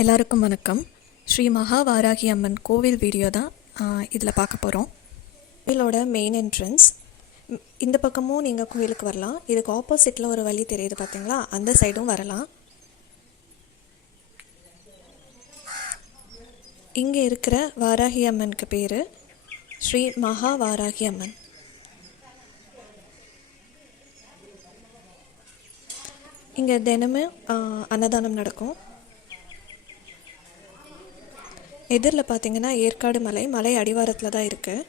எல்லாருக்கும் வணக்கம். ஸ்ரீ மகாவாராகி அம்மன் கோவில் வீடியோ தான் இதில் பார்க்க போகிறோம். கோவிலோட மெயின் என்ட்ரன்ஸ் இந்த பக்கமும் நீங்கள் கோவிலுக்கு வரலாம். இதுக்கு ஆப்போசிட்டில் ஒரு வழி தெரியுது பார்த்தீங்களா, அந்த சைடும் வரலாம். இங்கே இருக்கிற வாராகி அம்மனுக்கு பேர் ஸ்ரீ மகாவாராகி அம்மன். இங்கே தினமும் அன்னதானம் நடக்கும். எதிரில் பார்த்தீங்கன்னா ஏற்காடு மலை அடிவாரத்தில் தான் இருக்குது.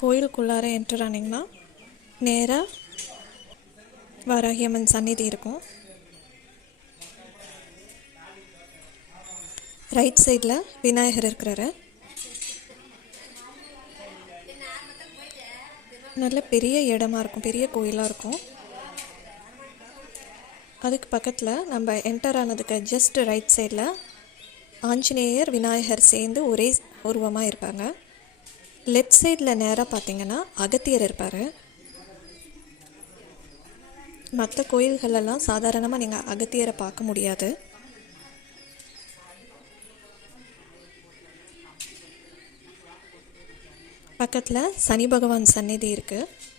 கோயிலுக்குள்ளார என்டர் ஆனீங்கன்னா நேராக வாராகி அம்மன் சந்நிதி இருக்கும். ரைட் சைடில் விநாயகர் இருக்கிறாரு. நல்ல பெரிய இடமா இருக்கும், பெரிய கோயிலாக இருக்கும். அதுக்கு பக்கத்தில் நம்ம என்டர் ஆனதுக்கு ஜஸ்ட் ரைட் சைடில் ஆஞ்சநேயர் விநாயகர் சேர்ந்து ஒரே உருவமாக இருப்பாங்க. லெஃப்ட் சைடில் நேராக பார்த்தீங்கன்னா அகத்தியர் இருப்பார். மற்ற கோயில்களெல்லாம் சாதாரணமாக நீங்கள் அகத்தியரை பார்க்க முடியாது. பக்கத்தில் சனி பகவான் சந்நிதி இருக்குது.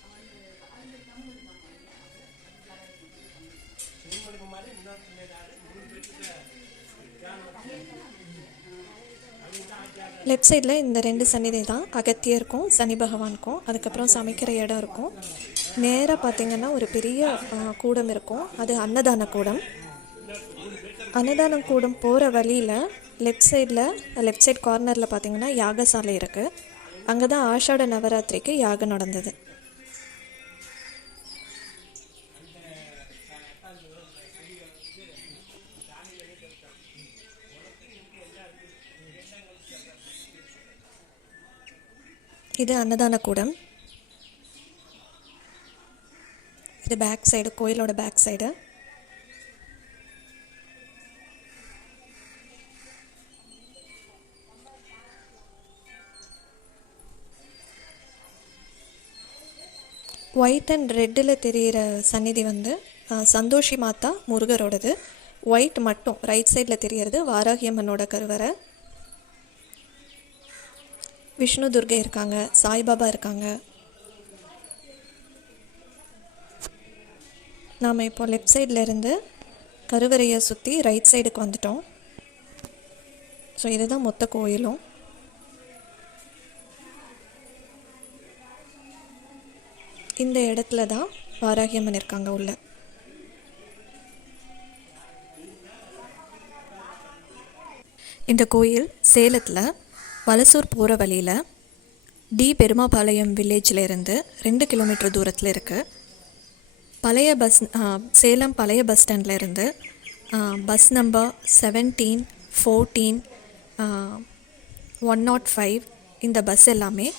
லெஃப்ட் சைடில் இந்த ரெண்டு சந்நிதி தான், அகத்தியருக்கும் சனி பகவானுக்கும். அதுக்கப்புறம் சமைக்கிற இடம் இருக்கும். நேராக பார்த்திங்கன்னா ஒரு பெரிய கூடம் இருக்கும், அது அன்னதான கூடம். அன்னதான கூடம் போகிற வழியில் லெஃப்ட் சைட் கார்னரில் பார்த்திங்கன்னா யாகசாலை இருக்குது. அங்கே தான் ஆஷாட நவராத்திரிக்கு யாகம் நடந்தது. இது அன்னதான கூடம். இது பேக் சைடு, கோயிலோட பேக் சைடு. ஒயிட் அண்ட் ரெட்டில் தெரிகிற சந்நிதி சந்தோஷி மாதா முருகரோடது. ஒயிட் மட்டும் ரைட் சைடில் தெரியறது வாராகி அம்மனோட கருவறை. விஷ்ணு துர்கை இருக்காங்க, சாய்பாபா இருக்காங்க. நாம் இப்போ லெஃப்ட் சைடில் இருந்து கருவறையை சுற்றி ரைட் சைடுக்கு வந்துட்டோம். ஸோ இதுதான் மொத்த கோயிலும். இந்த இடத்துல தான் வாராகி அம்மன் இருக்காங்க உள்ள. இந்த கோயில் சேலத்தில் வலசூர் போகிற வழியில் டி பெருமாபாளையம் வில்லேஜில் இருந்து 2 கிலோமீட்டர் தூரத்தில் இருக்குது. சேலம் பழைய பஸ் ஸ்டாண்டில் இருந்து பஸ் நம்பர் 17, 14, 105 இந்த பஸ் எல்லாமே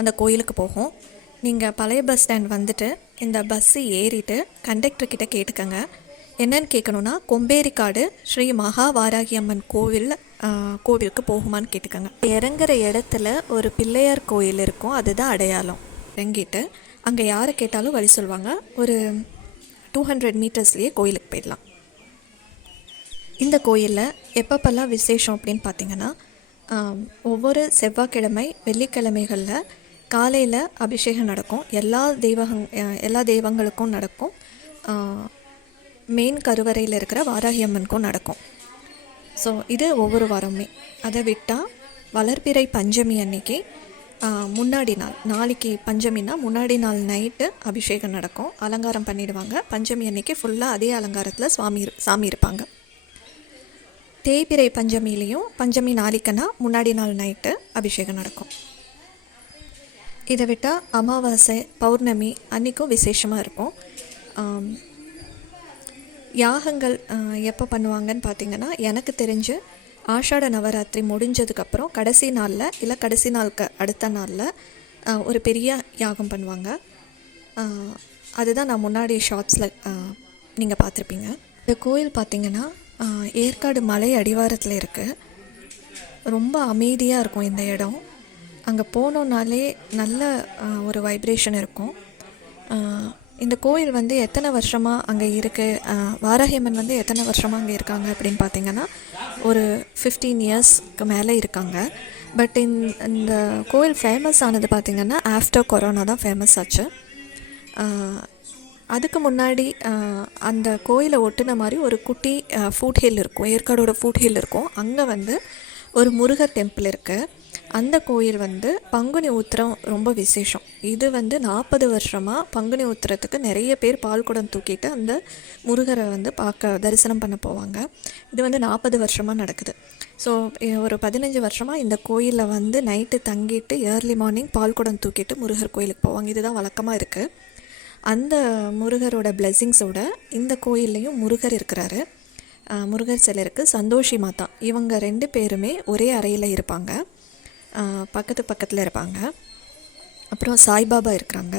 அந்த கோயிலுக்கு போகும். நீங்கள் பழைய பஸ் ஸ்டாண்ட் வந்துட்டு இந்த பஸ்ஸு ஏறிட்டு கண்டக்டர்கிட்ட கேட்டுக்கங்க. என்னன்னு கேட்கணுன்னா, கொம்பேரிக்காடு ஸ்ரீ மகாவாராகி அம்மன் கோவிலுக்கு போகுமான்னு கேட்டுக்கோங்க. இறங்குற இடத்துல ஒரு பிள்ளையார் கோயில் இருக்கும், அதுதான் அடையாளம். இறங்கிட்டு அங்கே யாரை கேட்டாலும் வழி சொல்லுவாங்க. ஒரு 200 மீட்டர்ஸ்லேயே கோயிலுக்கு போயிடலாம். இந்த கோயிலில் எப்பப்பெல்லாம் விசேஷம் அப்படின்னு பார்த்தீங்கன்னா, ஒவ்வொரு செவ்வாய்க்கிழமை வெள்ளிக்கிழமைகளில் காலையில் அபிஷேகம் நடக்கும். எல்லா தெய்வங்களுக்கும் நடக்கும். மெயின் கருவறையில் இருக்கிற வாராகி அம்மனுக்கும் நடக்கும். ஸோ இது ஒவ்வொரு வாரமே. அதை விட்டால் வளர்பிறை பஞ்சமி அன்னைக்கு முன்னாடி நாளைக்கு பஞ்சமின்னா முன்னாடி நாள் நைட்டு அபிஷேகம் நடக்கும். அலங்காரம் பண்ணிடுவாங்க. பஞ்சமி அன்னைக்கு ஃபுல்லாக அதே அலங்காரத்தில் சாமி இருப்பாங்க. தேய்பிறை பஞ்சமிலையும் பஞ்சமி நாளைக்குன்னா முன்னாடி நாள் நைட்டு அபிஷேகம் நடக்கும். இதை விட்டால் அமாவாசை பௌர்ணமி அன்றைக்கும் விசேஷமாக இருக்கும். யாகங்கள் எப்போ பண்ணுவாங்கன்னு பார்த்திங்கன்னா, எனக்கு தெரிஞ்சு ஆஷாட நவராத்திரி முடிஞ்சதுக்கப்புறம் கடைசி நாளுக்கு அடுத்த நாளில் ஒரு பெரிய யாகம் பண்ணுவாங்க. அதுதான் நான் முன்னாடி ஷார்ட்ஸில் நீங்கள் பார்த்துருப்பீங்க. இந்த கோயில் பார்த்திங்கன்னா ஏற்காடு மலை அடிவாரத்தில் இருக்குது. ரொம்ப அமைதியாக இருக்கும் இந்த இடம். அங்கே போனோன்னாலே நல்ல ஒரு வைப்ரேஷன் இருக்கும். இந்த கோயில் வந்து எத்தனை வருஷமாக அங்கே இருக்குது, வாராகியம்மன் வந்து எத்தனை வருஷமாக அங்கே இருக்காங்க அப்படின்னு பார்த்தீங்கன்னா ஒரு 15 இயர்ஸ்க்கு மேலே இருக்காங்க. பட் இந்த கோயில் ஃபேமஸ் ஆனது பார்த்திங்கன்னா ஆஃப்டர் கொரோனா தான் ஃபேமஸ் ஆச்சு. அதுக்கு முன்னாடி அந்த கோயிலை ஒட்டுன மாதிரி ஒரு குட்டி ஃபுட் ஹில் இருக்கும், ஏற்காடோட ஃபுட் ஹில் இருக்கும். அங்கே வந்து ஒரு முருகர் டெம்பிள் இருக்குது. அந்த கோயில் வந்து பங்குனி உத்திரம் ரொம்ப விசேஷம். இது வந்து 40 வருஷமாக பங்குனி உத்திரத்துக்கு நிறைய பேர் பால் குடம் தூக்கிட்டு அந்த முருகரை வந்து தரிசனம் பண்ண போவாங்க. இது வந்து 40 வருஷமாக நடக்குது. ஸோ ஒரு 15 வருஷமாக இந்த கோயிலில் வந்து நைட்டு தங்கிட்டு ஏர்லி மார்னிங் பால் குடம் தூக்கிட்டு முருகர் கோயிலுக்கு போவாங்க. இதுதான் வழக்கமாக இருக்குது. அந்த முருகரோட பிளெஸ்ஸிங்ஸோட இந்த கோயில்லையும் முருகர் இருக்கிறாரு. முருகர் சிலை இருக்குது. சந்தோஷி மாதா இவங்க 2 பேருமே ஒரே அறையில் இருப்பாங்க, பக்கத்தில் இருப்பாங்க. அப்புறம் சாய்பாபா இருக்கிறாங்க,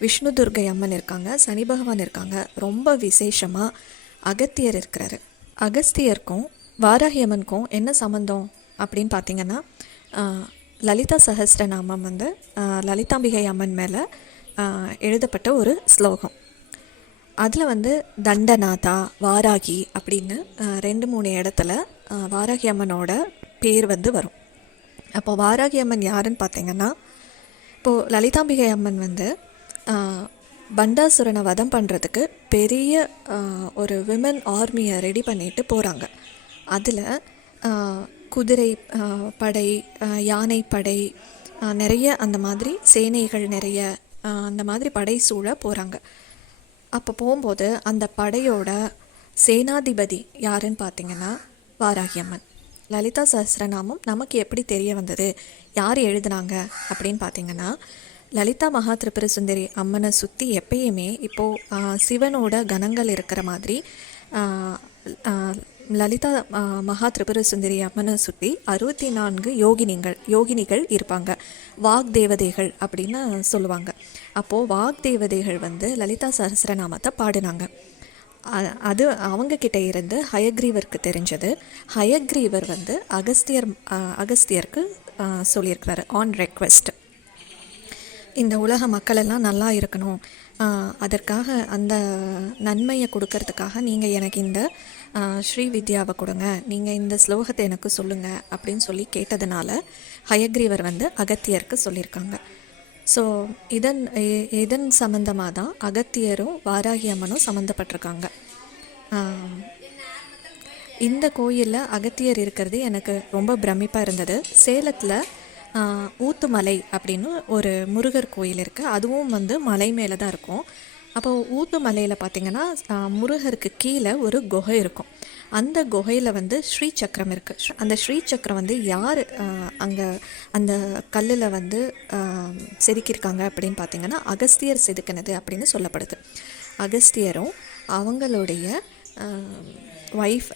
விஷ்ணு துர்கை அம்மன் இருக்காங்க, சனி பகவான் இருக்காங்க. ரொம்ப விசேஷமாக அகத்தியர் இருக்கிறாரு. அகஸ்தியருக்கும் வாராகி அம்மனுக்கும் என்ன சம்மந்தம் அப்படின்னு பார்த்தீங்கன்னா, லலிதா சஹஸ்ரநாமம் வந்து லலிதாம்பிகை அம்மன் மேலே எழுதப்பட்ட ஒரு ஸ்லோகம். அதில் வந்து தண்டநாதா, வாராகி அப்படின்னு 2-3 இடத்துல வாராகி அம்மனோட பேர் வந்து வரும். அப்போ வாராகி அம்மன் யாருன்னு பார்த்தீங்கன்னா, இப்போது லலிதாம்பிகை அம்மன் வந்து பண்டாசுரனை வதம் பண்ணுறதுக்கு பெரிய ஒரு விமன் ஆர்மியை ரெடி பண்ணிட்டு போகிறாங்க. அதில் குதிரை படை, யானை படை, நிறைய அந்த மாதிரி சேனைகள் நிறைய அந்த மாதிரி படை சூழ போகிறாங்க. அப்போ போகும்போது அந்த படையோட சேனாதிபதி யாருன்னு பார்த்தீங்கன்னா வாராகி அம்மன். லலிதா சஹஸ்ரநாமம் நமக்கு எப்படி தெரிய வந்தது, யார் எழுதுனாங்க அப்படின்னு பார்த்தீங்கன்னா, லலிதா மகா திரிபுர சுந்தரி அம்மனை சுற்றி எப்பயுமே இப்போது சிவனோட கணங்கள் இருக்கிற மாதிரி லலிதா மகா திரிபுர சுந்தரி அம்மனை சுற்றி 64 யோகினிகள் இருப்பாங்க. வாக் தேவதைகள் அப்படின்னு சொல்லுவாங்க. அப்போது வாக் தேவதைகள் வந்து லலிதா சஹஸ்ரநாமத்தை பாடினாங்க. அது அவங்கக்கிட்ட இருந்து ஹயக்ரீவருக்கு தெரிஞ்சது. ஹயக்ரீவர் வந்து அகஸ்தியருக்கு சொல்லியிருக்கிறாரு ஆன் ரெக்வெஸ்ட், இந்த உலக மக்களெல்லாம் நல்லா இருக்கணும், அதற்காக அந்த நன்மையை கொடுக்கறதுக்காக நீங்கள் எனக்கு இந்த ஸ்ரீ வித்யாவை கொடுங்க, நீங்கள் இந்த ஸ்லோகத்தை எனக்கு சொல்லுங்கள் அப்படின்னு சொல்லி கேட்டதுனால ஹயக்ரீவர் வந்து அகத்தியருக்கு சொல்லியிருக்காங்க. ஸோ இதன் சம்மந்தமாக தான் அகத்தியரும் வாராகி அம்மனும் சம்மந்தப்பட்டிருக்காங்க. இந்த கோயிலில் அகத்தியர் இருக்கிறது எனக்கு ரொம்ப பிரமிப்பாக இருந்தது. சேலத்தில் ஊத்துமலை அப்படின்னு ஒரு முருகர் கோயில் இருக்குது. அதுவும் வந்து மலை மேலே தான் இருக்கும். அப்போ ஊத்துமலையில் பார்த்திங்கன்னா முருகருக்கு கீழே ஒரு குகை இருக்கும். அந்த குகையில் வந்து ஸ்ரீசக்கரம் இருக்குது. அந்த ஸ்ரீசக்கரம் வந்து யார் அங்கே அந்த கல்லில் வந்து செதுக்கியிருக்காங்க அப்படின்னு பார்த்திங்கன்னா அகஸ்தியர் செதுக்கினது அப்படின்னு சொல்லப்படுது. அகஸ்தியரும் அவங்களுடைய ஒய்ஃப்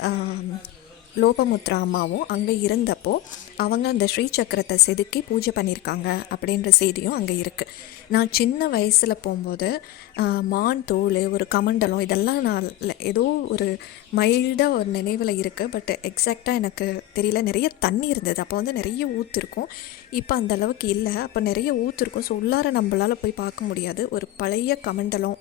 லோபமுத்ரா அம்மாவும் அங்கே இருந்தப்போ அவங்க அந்த ஸ்ரீசக்கரத்தை செதுக்கி பூஜை பண்ணியிருக்காங்க அப்படின்ற செய்தியும் அங்கே இருக்குது. நான் சின்ன வயசில் போகும்போது மான் தோல், ஒரு கமண்டலம், இதெல்லாம் நான் ஏதோ ஒரு மைல்டாக ஒரு நினைவில் இருக்குது. பட் எக்ஸாக்டாக எனக்கு தெரியல. நிறைய தண்ணி இருந்தது, அப்போ வந்து நிறைய ஊற்றுருக்கும். இப்போ அந்த அளவுக்கு இல்லை, அப்போ நிறைய ஊற்றுருக்கும். ஸோ உள்ளார நம்மளால் போய் பார்க்க முடியாது. ஒரு பழைய கமண்டலம்,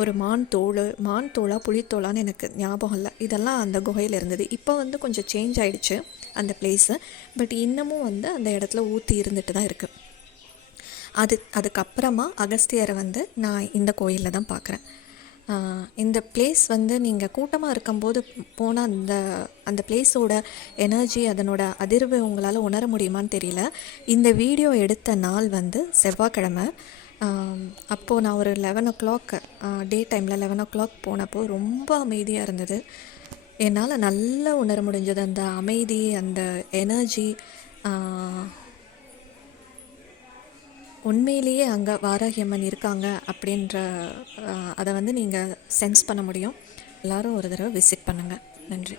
ஒரு மான் தோலா புளித்தோலான்னு எனக்கு ஞாபகம் இல்லை, இதெல்லாம் அந்த குகையில் இருந்தது. இப்போ வந்து கொஞ்சம் சேஞ்ச் ஆகிடுச்சு அந்த பிளேஸு. பட் இன்னமும் வந்து அந்த இடத்துல ஊற்றி இருந்துட்டு தான் இருக்குது. அதுக்கப்புறமா அகஸ்தியரை வந்து நான் இந்த கோயிலில் தான் பார்க்குறேன். இந்த பிளேஸ் வந்து நீங்கள் கூட்டமாக இருக்கும்போது போனால் அந்த பிளேஸோட எனர்ஜி, அதனோட அதிர்வு உங்களால் உணர முடியுமான்னு தெரியல. இந்த வீடியோ எடுத்த நாள் வந்து செவ்வாய்க்கிழமை. அப்போது நான் ஒரு 11 o'clock டே டைமில் 11 o'clock போனப்போ ரொம்ப அமைதியாக இருந்தது. என்னால் நல்லா உணர முடிஞ்சது அந்த அமைதி, அந்த எனர்ஜி. உண்மையிலேயே அங்கே வாராகி அம்மன் இருக்காங்க அப்படின்ற அதை வந்து நீங்கள் சென்ஸ் பண்ண முடியும். எல்லோரும் ஒரு தடவை விசிட் பண்ணுங்கள். நன்றி.